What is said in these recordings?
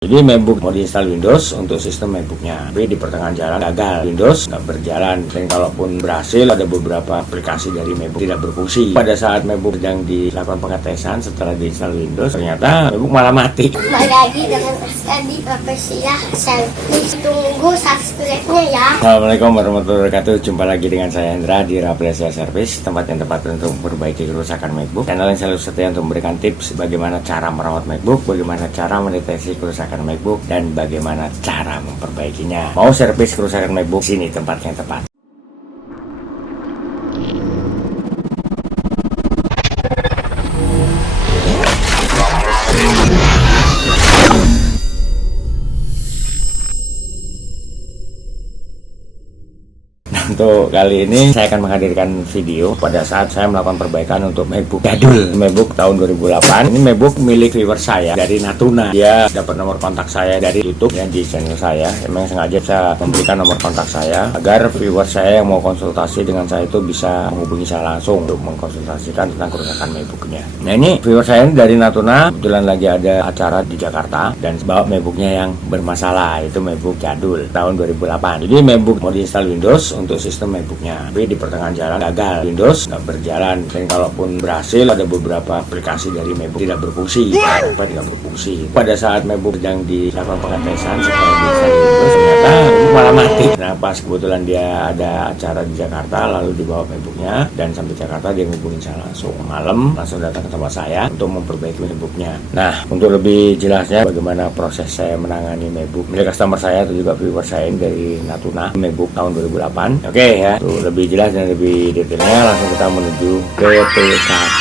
Jadi MacBook mau diinstal Windows untuk sistem MacBooknya, tapi di pertengahan jalan gagal, Windows nggak berjalan, dan kalaupun berhasil ada beberapa aplikasi dari MacBook tidak berfungsi. Pada saat MacBook sedang dilakukan pengetesan setelah diinstal Windows, ternyata MacBook malah mati. Kembali lagi dengan Aska di Profesia Service. Tunggu subscribe-nya ya. Assalamualaikum warahmatullahi wabarakatuh. Jumpa lagi dengan saya Hendra di Rafflesia Service, tempat yang tepat untuk memperbaiki kerusakan MacBook. Channel yang selalu setia untuk memberikan tips bagaimana cara merawat MacBook, bagaimana cara mendeteksi kerusakan MacBook, dan bagaimana cara memperbaikinya. Mau servis kerusakan MacBook, sini tempat yang tepat. Untuk kali ini saya akan menghadirkan video pada saat saya melakukan perbaikan untuk MacBook jadul, MacBook tahun 2008. Ini MacBook milik viewer saya dari Natuna. Dia dapat nomor kontak saya dari YouTube ya, di channel saya. Memang sengaja saya memberikan nomor kontak saya agar viewer saya yang mau konsultasi dengan saya itu bisa menghubungi saya langsung untuk mengkonsultasikan tentang kerusakan MacBooknya. Nah, ini viewer saya ini dari Natuna, kebetulan lagi ada acara di Jakarta dan bawa MacBooknya yang bermasalah, itu MacBook jadul tahun 2008. Jadi MacBook mau diinstal Windows untuk sistem MacBooknya, tapi di pertengahan jalan gagal, Windows nggak berjalan, dan kalaupun berhasil ada beberapa aplikasi dari MacBook tidak berfungsi. Kenapa tidak berfungsi? Pada saat MacBook sedang dilakukan pengetesan setelah diinstal Windows, ternyata malah mati. Nah, pas kebetulan dia ada acara di Jakarta, lalu dibawa MacBooknya, dan sampai Jakarta dia ngubungin saya langsung malam, langsung datang ke tempat saya untuk memperbaiki MacBooknya. Nah, untuk lebih jelasnya bagaimana proses saya menangani MacBook milik customer saya atau juga viewer saya ini dari Natuna, MacBook tahun 2008. Oke ya, tuh, lebih jelas dan lebih detailnya langsung kita menuju ke TKP.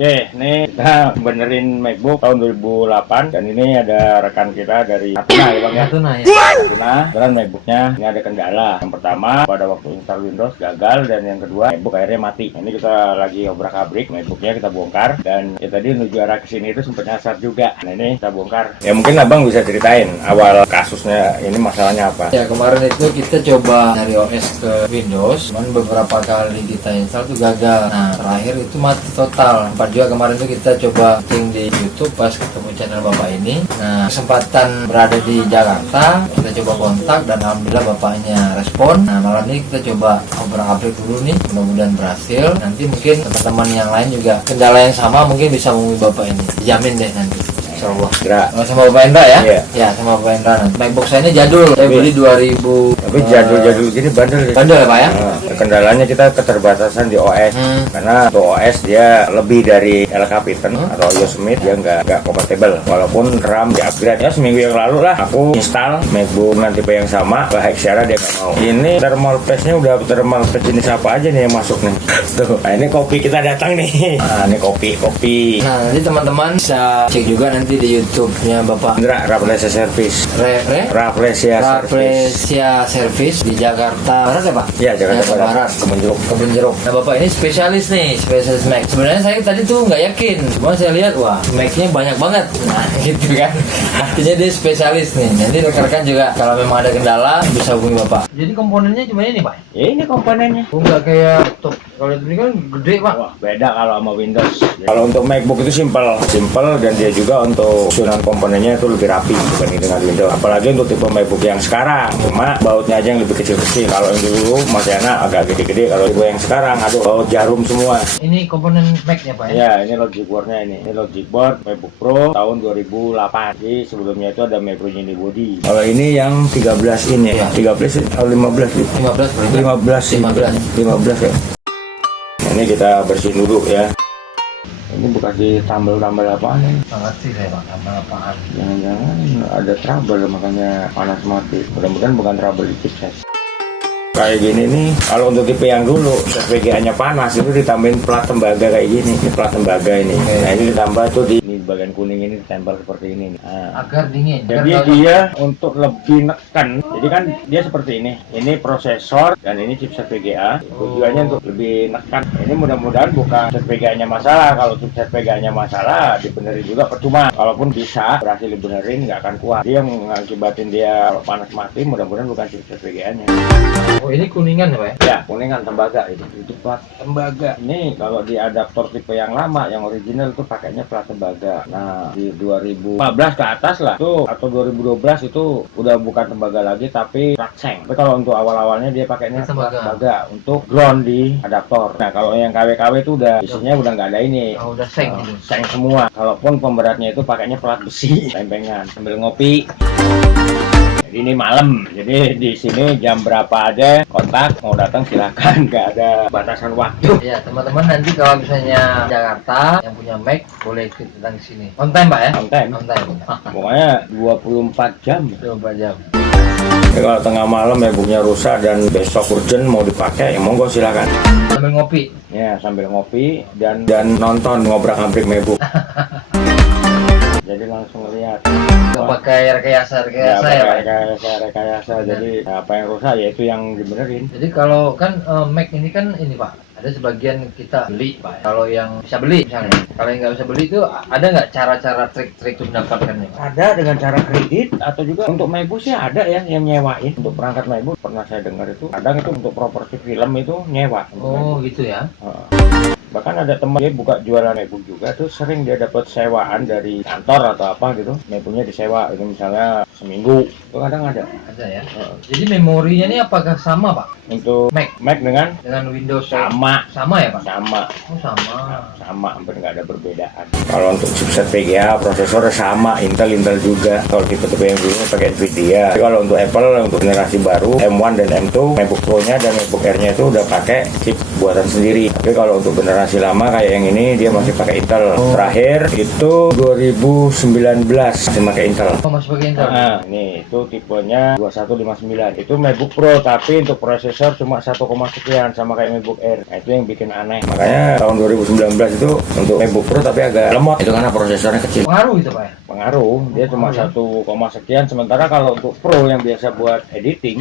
Oke, ini kita benerin MacBook tahun 2008 dan ini ada rekan kita dari Natuna ya Bang ya? Natuna ya. Natuna, dan MacBooknya ini ada kendala. Yang pertama, pada waktu install Windows gagal, dan yang kedua MacBook akhirnya mati. Ini kita lagi obrak-abrik MacBooknya, kita bongkar, dan ya tadi menuju arah kesini itu sempat nyasar juga. Nah, ini kita bongkar. Ya mungkin Abang bisa ceritain awal kasusnya ini masalahnya apa? Ya, kemarin itu kita coba dari OS ke Windows, cuman beberapa kali kita install tuh gagal. Nah, terakhir itu mati total. Juga kemarin tuh kita coba ting di YouTube pas ketemu channel bapak ini. Nah, kesempatan berada di Jakarta, kita coba kontak dan alhamdulillah bapaknya respon. Nah, malam ini kita coba obrak-abrik dulu nih, mudah-mudahan berhasil. Nanti mungkin teman-teman yang lain juga kendala yang sama mungkin bisa menghubungi bapak ini. Dijamin deh nanti. Insyaallah. Sama Bapak Hendra ya? Iya. Ya, sama Bapak Hendra. MacBook saya ini jadul. Saya beli 2000. Tapi jadul-jadul gini bandel. Bandel ya Pak ya? Nah, kendalanya kita keterbatasan di OS. Karena untuk OS dia lebih dari El Capitan atau Yosemite, dia nggak kompatibel. Walaupun RAM di upgrade ya seminggu yang lalu lah. Aku install MacBook dengan tipe yang sama, baik secara dia nggak mau. Ini thermal paste-nya udah thermal paste jenis apa aja nih yang masuk nih. Tuh, nah ini kopi kita datang nih. Nah, ini kopi. Nah, nanti teman-teman bisa cek juga nanti di YouTube-nya Bapak Hendra, Rafflesia Service. Rafflesia Service di Jakarta Barat ya Pak? Ya, Jakarta Barat. Kebun Jeruk. Nah, Bapak ini spesialis nih, spesialis Mac. Sebenarnya saya tadi tuh nggak yakin, cuma saya lihat wah Mac-nya banyak banget. Nah, gitu kan. Artinya dia spesialis nih. Nanti rekan-rekan juga kalau memang ada kendala bisa hubungi Bapak. Jadi komponennya cuma ini Pak? Ya ini komponennya. Nggak kayak laptop. Kalau ini kan gede Pak. Wah, beda kalau sama Windows. Kalau untuk MacBook itu simple dan dia juga untuk susunan komponennya itu lebih rapi dibanding dengan Windows. Apalagi untuk tipe MacBook yang sekarang, cuma bautnya aja yang lebih kecil-kecil. Kalau yang dulu masih enak agak gede-gede. Kalau tipe yang sekarang, aduh, baut jarum semua. Ini komponen Mac-nya Pak ya? Ya, ini logic board-nya ini. Ini logic board MacBook Pro tahun 2008. Jadi sebelumnya itu ada MacBook Mini Body. Kalau ini yang 13 ini ya. 13 atau 15 gitu. 15 ya. Ini kita bersihin dulu ya. Ini bekas ditambal-tambal apaan nih? Sangat sih saya Pak, tambal apaan? Jangan-jangan ada trouble makanya panas mati. Mudah-mudahan bukan trouble di chipset. Kayak gini nih, kalau untuk tipe yang dulu VGA-nya panas itu ditambahin plat tembaga kayak gini. Ini plat tembaga ini. Nah, ini ditambah tuh di bagian kuning ini ditempel seperti ini. Nah, agar dingin. Jadi dia untuk lebih neken. Jadi kan dia seperti ini. Ini prosesor dan ini chipset VGA. Tujuannya untuk lebih neken. Ini mudah-mudahan bukan chipset VGA-nya masalah. Kalau chipset VGA-nya masalah, dibenerin juga percuma. Kalaupun bisa berhasil dibenerin, nggak akan kuat. Dia yang mengakibatin dia panas mati. Mudah-mudahan bukan chipset VGA-nya. Oh, ini kuningan ya Pak ya? Ya, kuningan tembaga itu plat tembaga. Ini kalau di adaptor tipe yang lama, yang original tuh pakainya plat tembaga. juga. Nah di 2015 ke atas lah tuh atau 2012 itu udah bukan tembaga lagi tapi rakseng. Tapi kalau untuk awal-awalnya dia pakainya tembaga untuk ground di adaptor. Nah kalau yang KW-KW itu udah isinya udah nggak ada ini. Oh, udah seng gitu. Seng semua. Kalaupun pemberatnya itu pakainya pelat besi, lempengan sambil ngopi. Jadi ini malam, jadi di sini jam berapa aja kontak, mau datang silakan, nggak ada batasan waktu. Ya teman-teman, nanti kalau misalnya Jakarta yang punya Mac boleh ikut datang ke sini. On time Pak ya? On time. On time. Pokoknya 24 jam. 24 jam. Jadi kalau tengah malam MacBooknya rusak dan besok urgent mau dipakai, ya monggo silakan. Sambil ngopi. Ya sambil ngopi dan nonton ngobrak-abrik MacBook. Jadi langsung lihat. Nggak pakai rekayasa ya Pak. Rekayasa. Jadi apa yang rusak ya itu yang dibenerin. Jadi kalau kan Mac ini kan ini Pak, ada sebagian kita beli Pak. Kalau yang bisa beli misalnya, kalau yang nggak bisa beli itu ada nggak cara-cara trik-trik untuk mendapatkannya? Ada dengan cara kredit atau juga untuk MacBook sih ada ya yang nyewain untuk perangkat MacBook. Pernah saya dengar itu kadang itu untuk properti film itu nyewa. Oh gitu ya. Bahkan ada teman dia buka jualan MacBook juga tuh sering dia dapat sewaan dari kantor atau apa gitu, MacBooknya disewa itu misalnya seminggu itu kadang ada ya. Jadi memorinya ini apakah sama Pak untuk Mac dengan Windows? sama ya Pak? sama Sama hampir nggak ada perbedaan. Kalau untuk chipset VGA prosesor sama Intel juga. Kalau tipe-tipe yang dulu pakai Nvidia. Jadi kalau untuk Apple untuk generasi baru M1 dan M2 MacBook Pro-nya dan MacBook Air-nya itu udah pakai chip buatan sendiri. Tapi kalau untuk generasi lama kayak yang ini dia masih pakai Intel. Terakhir itu 2019 masih pakai Intel. Oh masih pakai Intel. Nah ini itu tipenya 2159. Itu MacBook Pro tapi untuk prosesor cuma 1, sekian sama kayak MacBook Air. Nah itu yang bikin aneh. Makanya tahun 2019 itu untuk MacBook Pro tapi agak lemot. Itu karena prosesornya kecil. Pengaruh itu Pak ya? Pengaruh. Dia cuma 1, sekian. Sementara kalau untuk Pro yang biasa buat editing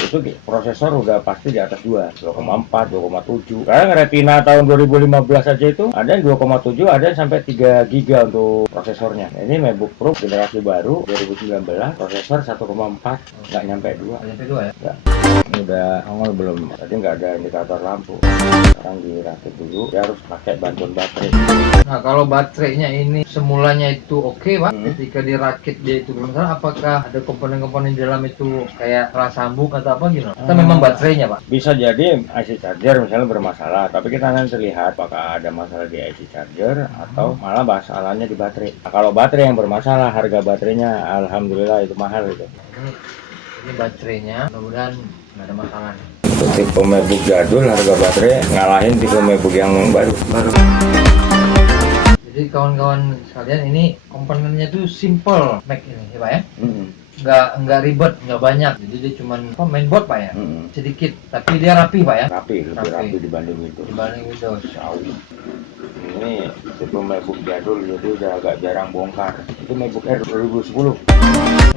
itu prosesor udah pasti di atas 2, 2,4, 2,7. Sekarang Retina tahun 2015 aja itu ada yang 2,7, ada yang sampai 3 GB untuk prosesornya. Nah, ini MacBook Pro generasi baru 2019 prosesor 1,4, nggak nyampe 2. Nyampe 2 ya? Nggak. Ini udah nongol belum? Tadi nggak ada indikator lampu. Sekarang dirakit dulu, dia harus pakai bantuan baterai. Nah kalau baterainya ini semulanya itu oke Pak, ketika dirakit dia itu belum salah, apakah ada komponen-komponen di dalam itu kayak salah sambung atau apa gitu? Atau memang baterainya Pak? Bisa jadi IC charger misalnya bermasalah, tapi kita nanti lihat apakah ada masalah di IC charger atau malah masalahnya di baterai. Nah, kalau baterai yang bermasalah, harga baterainya alhamdulillah itu mahal gitu. Ini baterainya, mudah-mudahan nggak ada masalah. Untuk tipe MacBook jadul harga baterai ngalahin tipe MacBook yang baru. Jadi kawan-kawan sekalian, ini komponennya tuh simple Mac ini ya Pak ya? Nggak ribet, nggak banyak. Jadi dia cuman mainboard Pak ya? Sedikit, tapi dia rapi Pak ya? Lebih rapi dibanding itu. Dibanding Windows. Jauh. Ini tipe MacBook jadul jadi udah agak jarang bongkar. Itu MacBook Air 2010.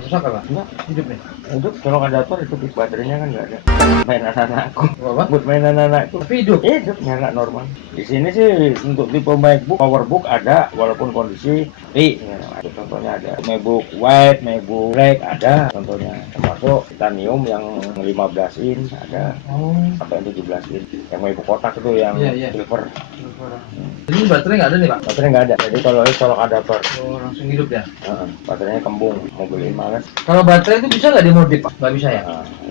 Rusak apa? Enggak, Hidup nih? hidup. Colok adaptor itu baterainya kan nggak ada. Mainan anakku. Apa? Buat mainan anakku. Tapi hidup? Hidup, nyala normal. Di sini sih untuk tipe MacBook PowerBook ada, walaupun kondisi itu contohnya ada. MacBook White, MacBook Black ada contohnya. Termasuk titanium yang 15 in ada. Sampai 17 in. Yang MacBook kotak itu yang silver. Ini baterai nggak ada nih Pak? Baterai nggak ada. Jadi kalau ini colok adaptor. Oh langsung hidup ya? Baterainya kembung. Mau beli males. Kalau baterai itu bisa nggak dimodif Pak? Nggak bisa ya?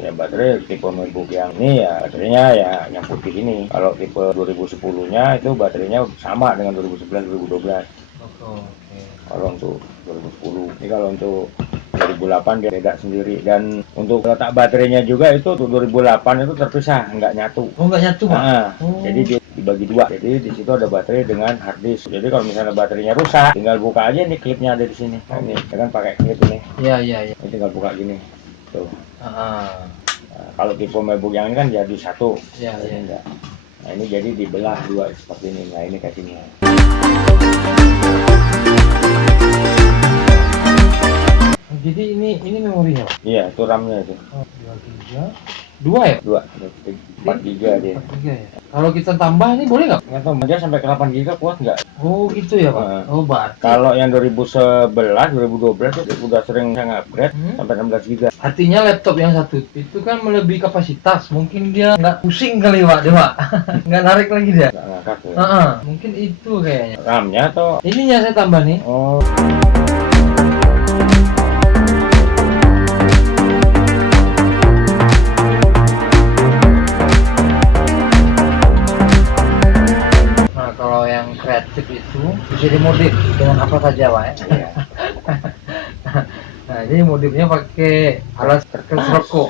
Ya baterai tipe MacBook yang ini ya baterainya ya yang putih ini. Kalau tipe 2010-nya itu baterainya sama dengan 2011-2012. Oke. Kalau untuk 2010, ini kalau untuk 2008 dia beda sendiri. Dan untuk letak baterainya juga itu untuk 2008 itu terpisah, nggak nyatu. Oh nggak nyatu Pak? Jadi dia dibagi dua. Jadi di situ ada baterai dengan hard disk. Jadi kalau misalnya baterainya rusak, tinggal buka aja nih klipnya ada di sini. Nah, ini kan pakai klip ini. Iya. Ini tinggal buka gini. Tuh. Kalau tipe MacBook yang ini kan jadi satu. Iya. Enggak. Nah ini jadi dibelah dua seperti ini. Nah ini kayak gini. Jadi ini ini memorinya, Pak? Iya, itu RAM-nya itu. Oh, 2 ya? 4 GB dia. 4 giga ya. Kalau kita tambah ini boleh nggak? Nggak tahu, dia sampai ke 8 GB kuat nggak? Oh gitu ya, Pak. Oh, berarti Kalau yang 2011, 2012 itu udah sering saya nge-upgrade sampai 16 GB. artinya laptop yang satu itu kan melebihi kapasitas. Mungkin dia nggak pusing kali, Pak, dia, Pak. Nggak narik lagi dia. Nggak ngangkat ya. Mungkin itu kayaknya. RAM-nya atau Ininya saya tambah nih. oh. Nah, kalau yang kreatif itu bisa dimodif dengan apa saja, Pak ya. Iya. Nah, jadi modifnya pakai alas kertas rokok.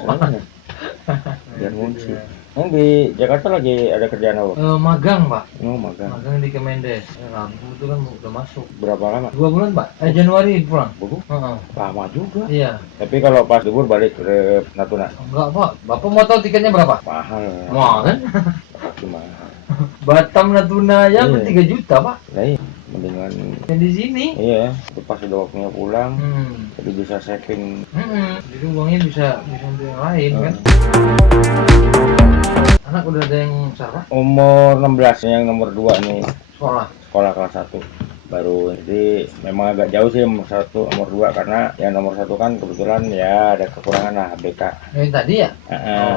Biar munci. Yang di Jakarta lagi ada kerjaan apa? Magang, Pak. Oh, magang. Magang di Kemendes. Lampu itu kan udah masuk. Berapa lama? 2 bulan, Pak. Januari pulang. Buku? Heeh. Lama juga. Iya. Tapi kalau pas libur balik ke Natuna. Enggak, Pak. Bapak mau tahu tiketnya berapa? Mahal. Mahal kan? Pasti mahal. Batam Natuna aja Iya. 3 juta, Pak. Nah, iya. Mendingan Yang di sini. iya, itu pas udah waktunya pulang, Hmm. jadi bisa saving. Jadi uangnya bisa untuk yang lain kan. Anak udah ada yang besar, Pak? Umur 16, yang nomor 2 nih, Sekolah. sekolah kelas 1 baru. Jadi memang agak jauh sih nomor 1, nomor 2 karena yang nomor 1 kan kebetulan ya ada kekurangan lah BK. Yang tadi ya?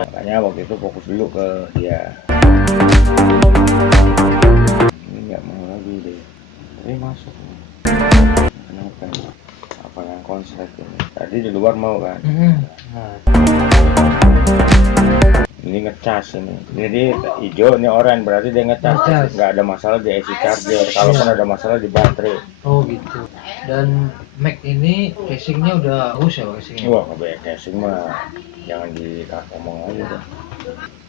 Makanya waktu itu fokus dulu ke dia. Ini nggak mau lagi deh. Tapi masuk. Kenapa? Apa yang konslet ini? Tadi di luar mau kan? Nah. Ini ngecas ini. Jadi hijau ini oranye berarti dia ngecas. Ngecas. Nggak ada masalah di IC charger. Kalaupun ada masalah di baterai. Oh gitu. Dan Mac ini casingnya udah bagus ya, Pak, casingnya? Wah, kayak casing mah jangan ngomong aja deh.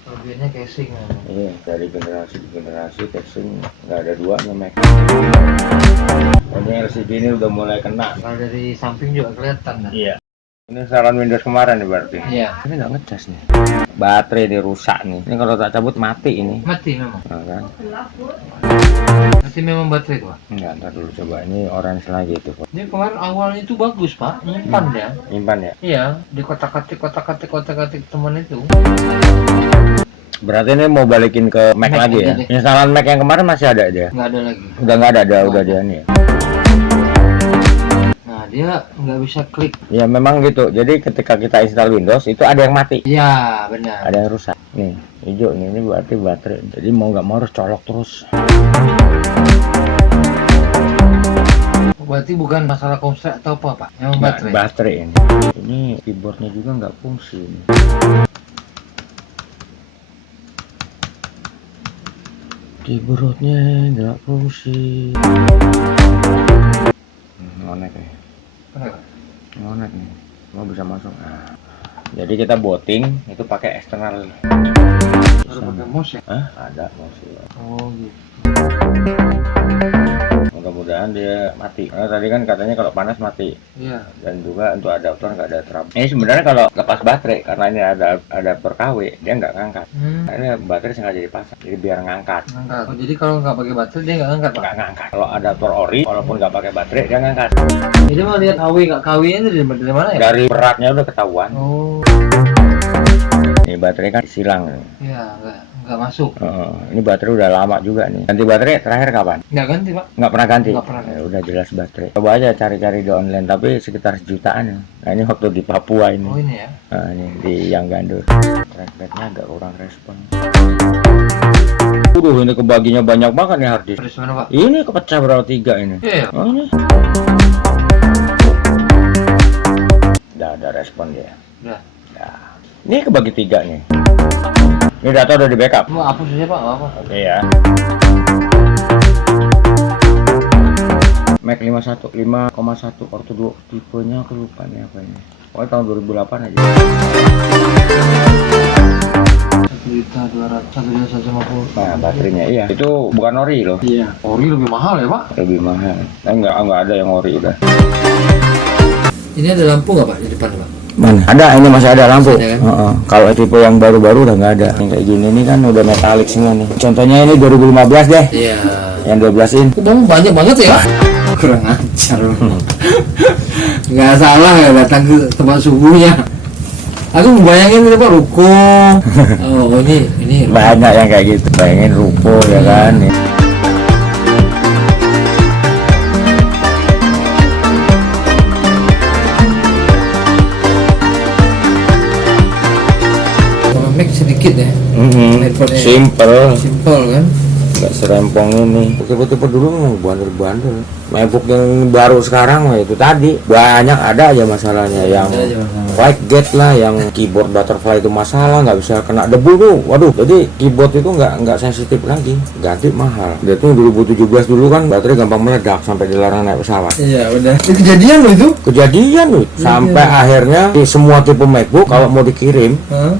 Kelebihannya casing memang. Iya, dari generasi ke generasi casing nggak ada duanya Mac. Ini LCD ini udah mulai kena. Kalau dari samping juga kelihatan kan? Iya. Ini saran Windows kemarin nih berarti. Iya. Ini nggak ngecas nih. Baterai ini rusak nih. Ini kalau tak cabut mati ini. Mati memang. Nah, kan? Mati memang baterai itu, Pak. Enggak, ntar dulu coba. Ini orange lagi itu. Dia kemarin awalnya itu bagus, Pak. Nyimpan ya. Nyimpan ya? Iya, di kotak-katik teman itu. Berarti ini mau balikin ke Mac Mac lagi ya? aja deh. Instalan Mac yang kemarin masih ada dia? Nggak ada lagi. Udah nggak ada, udah dia nih ya? Nah, dia nggak bisa klik. Ya memang gitu. Jadi ketika kita install Windows itu ada yang mati. Iya, benar. Ada yang rusak. Nih, hijau nih. Ini berarti baterai. Jadi mau nggak mau harus colok terus. Berarti bukan masalah konslet atau apa, Pak? Memang Nah, baterai. baterai ini. Ini keyboardnya juga nggak fungsi. Keyboardnya nggak fungsi. Ngonek ya. Kenapa? Ngonek nih. Mau bisa masuk. Nah, jadi kita booting itu pakai eksternal. Harus pakai mouse ya? Hah? Ada mouse. Oh gitu. Mudah-mudahan dia mati. Karena tadi kan katanya kalau panas mati. Iya. Dan juga untuk adaptor nggak ada trouble. Ini sebenarnya kalau lepas baterai karena ini ada adaptor KW dia nggak ngangkat. Ini baterai sengaja dipasang jadi biar ngangkat. Ngangkat. Oh, jadi kalau nggak pakai baterai dia nggak ngangkat, Pak? Nggak ngangkat. Kalau adaptor ori walaupun nggak pakai baterai dia ngangkat. Jadi mau lihat KW nggak KW-nya dari mana ya? Dari beratnya udah ketahuan. Oh. Ini baterai kan silang. Iya, nggak masuk. Ini baterai udah lama juga nih. Ganti baterai terakhir kapan? Nggak ganti, Pak? Nggak pernah ganti. Nggak pernah. Ya, udah jelas baterai. Coba aja cari-cari di online tapi sekitar jutaan ya. Nah ini waktu di Papua ini. Oh ini ya. Nah ini di yang Gandur. Trackpadnya agak kurang respon. Ini kebaginya banyak banget nih harddisk. Terus mana, Pak? Ini kepecah berapa 3 ini? Iya. Oh, ini. Udah ada respon dia. Udah. Nah, ini kebagi 3 nih. Ini data udah di backup. Mau hapus aja, Pak? Nggak apa? Oke ya. Mac 5,1 Orto 2 tipenya aku lupa nih apa ini. Oh tahun 2008 aja. 1.200.150. Nah baterainya iya. Itu bukan ori loh. Iya. Ori lebih mahal ya, Pak? Lebih mahal. Enggak ada yang ori udah. Ini ada lampu nggak, Pak, di depan, Pak? Mana? Ada, ini masih ada lampu. Masih ada, kan? Kalau tipe yang baru-baru udah nggak ada. Yang kayak gini nih kan udah metalik semua nih. Contohnya ini 2015 deh. Iya. Yang 12 in. Kok banyak banget ya? Kurang ajar. nggak salah ya datang ke tempat subuhnya. Aku bayangin itu Pak ruko. Oh ini Banyak yang kayak gitu, bayangin ruko ya kan. Kalau Mac sedikit ya. Simple kan. nggak serempong ini. Tipe-tipe dulu bandel-bandel. MacBook yang baru sekarang itu tadi banyak ada aja masalahnya, yang white gate lah, yang keyboard butterfly itu masalah, nggak bisa kena debu tuh. Waduh, jadi keyboard itu nggak sensitif lagi, ganti mahal. Dia tuh 2017 dulu kan baterai gampang meledak sampai dilarang naik pesawat. Iya udah. Itu kejadian loh itu. Kejadian loh. Sampai akhirnya di semua tipe MacBook kalau mau dikirim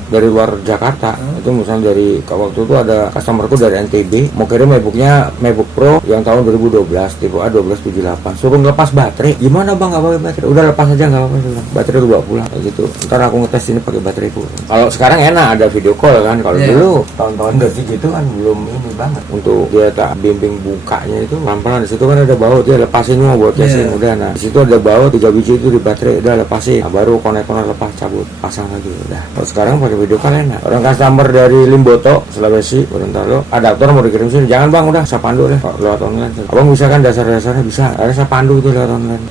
dari luar Jakarta, itu misalnya dari waktu itu ada customerku dari NTB mau kirim MacBook Pro yang tahun 2012 tipe A 1278, suruh ngelepas baterai. Gimana bang, nggak pakai baterai? Udah lepas aja, nggak apa-apa, baterai lu bawa pulang kayak gitu. Ntar aku ngetes ini pakai bateraiku. Kalau sekarang enak ada video call kan. Kalau dulu tahun-tahun dari gitu kan belum ini banget untuk dia tak bimbing bukanya itu pelan-pelan. Di situ kan ada baut, dia lepasin mau buat casing udah. Nah di situ ada baut 3 biji itu di baterai, udah lepasin. Nah, baru konek-konek lepas, cabut, pasang lagi udah. Kalau sekarang pakai video call enak. Orang customer dari Limboto, Sulawesi, Gorontalo, adaptor mau dikirim sini, jangan bang, udah saya pandu deh lewat online. Abang bisa kan dasar-dasarnya bisa, ada saya pandu itu lewat online.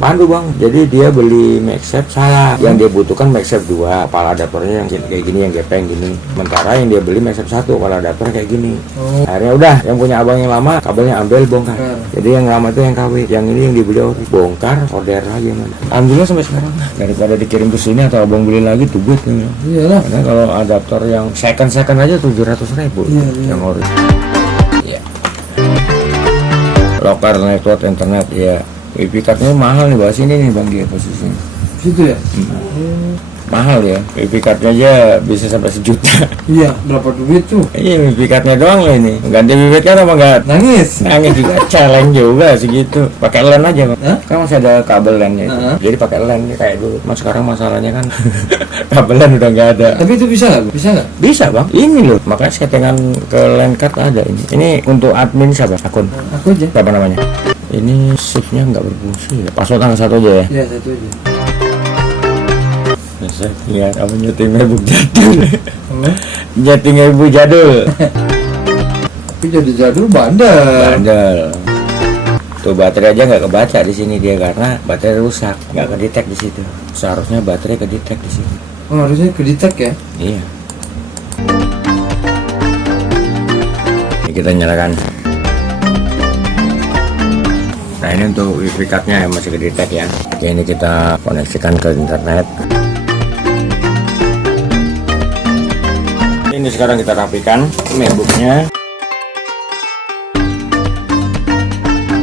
Pandu bang. Jadi dia beli MagSafe salah, yang dia butuhkan MagSafe 2 kepala adaptornya yang kayak gini, yang gepeng gini, sementara yang dia beli MagSafe 1 kepala adaptornya kayak gini. Akhirnya udah, yang punya abang yang lama kabelnya ambil, bongkar. Jadi yang lama itu yang KW, yang ini yang dibeli ori, bongkar, order lagi mana. Alhamdulillah sampai sekarang daripada dikirim ke sini atau abang beli lagi tuh duit nih. Iyalah. Karena kalau adaptor yang second aja 700.000 yang ori. Iya. Local network internet ya. WiFi cardnya mahal nih, bahas ini nih bang, dia posisinya. Gitu ya. Mahal ya, WiFi cardnya aja bisa sampai 1 juta. Iya, berapa duit tuh? Iya, WiFi cardnya doang loh ini. Ganti WiFi card apa enggak? Nangis juga, challenge juga segitu. Pakai LAN aja bang. Kan masih ada kabel LAN-nya itu. Jadi pakai LAN kayak dulu. Mas sekarang masalahnya kan kabel LAN udah nggak ada. Tapi itu bisa nggak? Bisa bang. Ini loh, makanya settingan ke LAN card ada ini. Ini untuk admin siapa? Akun. Aku aja. Apa namanya? Ini shift-nya nggak berfungsi. Password tanggal 1 aja ya? Iya, 1 aja. Saya lihat kamu nyeting MacBook jadul. Nyeting MacBook jadul. Tapi jadi jadul bandel. Tuh baterai aja nggak kebaca di sini dia karena baterai rusak, nggak kedetek di situ. Seharusnya baterai kedetek di sini. Oh, harusnya kedetek ya? Iya. Ini kita nyalakan. Nah ini untuk WiFi cardnya yang masih kedetek ya. Oke, ini kita koneksikan ke internet. Ini sekarang kita rapikan MacBooknya.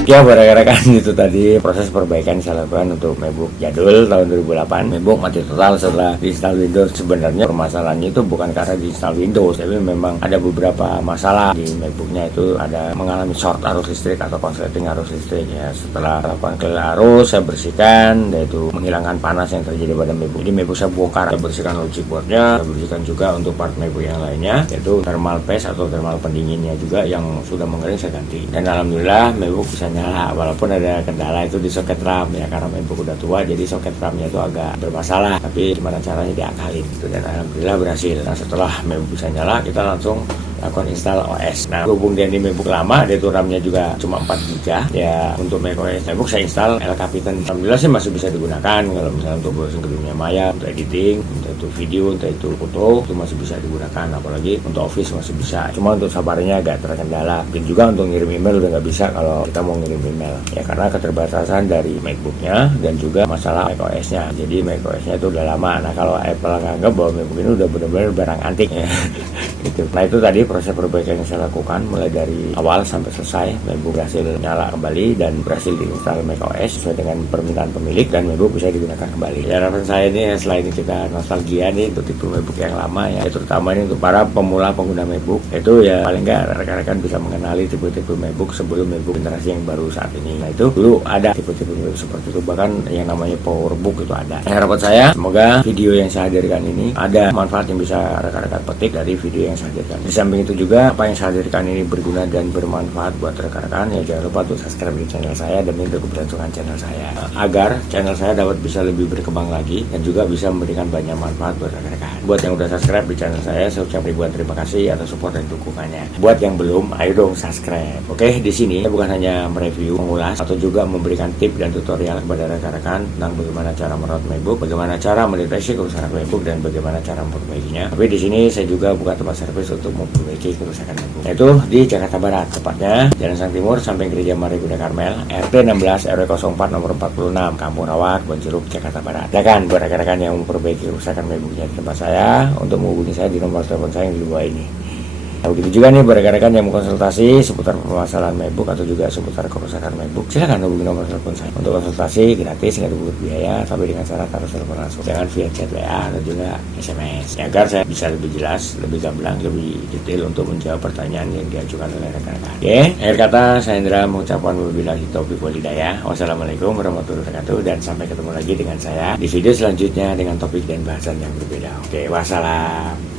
Ya rekan-rekan, itu tadi proses perbaikan saya lakukan untuk MacBook jadul tahun 2008. MacBook mati total setelah diinstal Windows. Sebenarnya permasalahannya itu bukan karena diinstal Windows, tapi memang ada beberapa masalah di MacBooknya, itu ada mengalami short arus listrik atau konsleting arus listrik ya. Setelah melakukan clear arus, saya bersihkan, yaitu menghilangkan panas yang terjadi pada MacBook. Jadi MacBook saya bongkar, saya bersihkan logic boardnya, saya bersihkan juga untuk part MacBook yang lainnya, yaitu thermal paste atau thermal pendinginnya juga yang sudah mengering saya ganti. Dan alhamdulillah MacBook bisa nyala, walaupun ada kendala itu di soket RAM ya, karena MacBook udah tua jadi soket RAM-nya itu agak bermasalah, tapi gimana caranya diakalin gitu, dan alhamdulillah berhasil. Nah setelah MacBook bisa nyala, kita langsung lakukan install OS. Nah berhubung dia ini MacBook lama, dia itu RAM-nya juga cuma 4 GB ya. Untuk macOS MacBook saya install El Capitan. Alhamdulillah sih masih bisa digunakan kalau misalnya untuk browsing ke dunia maya, untuk editing, entah itu video, entah itu foto, itu masih bisa digunakan. Apalagi untuk Office masih bisa, cuma untuk sabarnya agak terkendala. Mungkin juga untuk ngirim email udah nggak bisa kalau kita mau ngirim email ya, karena keterbatasan dari MacBooknya dan juga masalah macOS-nya. Jadi macOS-nya itu udah lama. Nah kalau Apple nganggap bahwa MacBook ini udah benar-benar barang antik ya gitu. Nah itu tadi proses perbaikan yang saya lakukan mulai dari awal sampai selesai. MacBook berhasil nyala kembali dan berhasil diinstal macOS sesuai dengan permintaan pemilik, dan MacBook bisa digunakan kembali. Ya, harapan saya ini selain kita nostalgia nih untuk tipe MacBook yang lama ya, terutama ini untuk para pemula pengguna MacBook, itu ya paling nggak rekan-rekan bisa mengenali tipe-tipe MacBook sebelum MacBook generasi yang baru saat ini. Nah itu dulu ada tipe-tipe MacBook seperti itu, bahkan yang namanya PowerBook itu ada. Nah, harapan saya semoga video yang saya hadirkan ini ada manfaat yang bisa rekan-rekan petik dari video yang saya hadirkan. Di samping samping itu juga, apa yang saya hadirkan ini berguna dan bermanfaat buat rekan-rekan, ya jangan lupa untuk subscribe di channel saya demi untuk keberlangsungan channel saya, agar channel saya dapat bisa lebih berkembang lagi dan juga bisa memberikan banyak manfaat buat rekan-rekan. Buat yang udah subscribe di channel saya ucap ribuan terima kasih atas support dan dukungannya. Buat yang belum, ayo dong subscribe. Oke, di sini bukan hanya mereview, mengulas, atau juga memberikan tip dan tutorial kepada rekan-rekan tentang bagaimana cara merawat MacBook, bagaimana cara mendeteksi kerusakan MacBook, dan bagaimana cara memperbaikinya. Tapi di sini saya juga buka tempat servis untuk memperbaiki kerusakan MacBook, yaitu di Jakarta Barat, tepatnya Jalan Sang Timur samping Gereja Maria Kuda Karmel, RT 16 RW 04 nomor 46, Kampung Rawat, Bonjeruk, Jakarta Barat. Ya kan, buat rekan-rekan yang memperbaiki kerusakan MacBooknya di tempat saya, untuk menghubungi saya di nomor telepon saya yang di bawah ini. Nah, begitu juga nih buat rekan-rekan yang mau konsultasi seputar permasalahan MacBook atau juga seputar kerusakan MacBook, silakan hubungi nomor telepon saya untuk konsultasi gratis, nggak dipungut biaya, tapi dengan syarat harus telepon langsung, jangan via chat WA atau juga SMS, agar saya bisa lebih jelas, lebih gamblang, lebih detail untuk menjawab pertanyaan yang diajukan oleh rekan-rekan. Oke, akhir kata saya Indra mengucapkan wabillahi taufiq wal hidayah. Wassalamualaikum warahmatullahi wabarakatuh, dan sampai ketemu lagi dengan saya di video selanjutnya dengan topik dan bahasan yang berbeda. Oke, wassalam.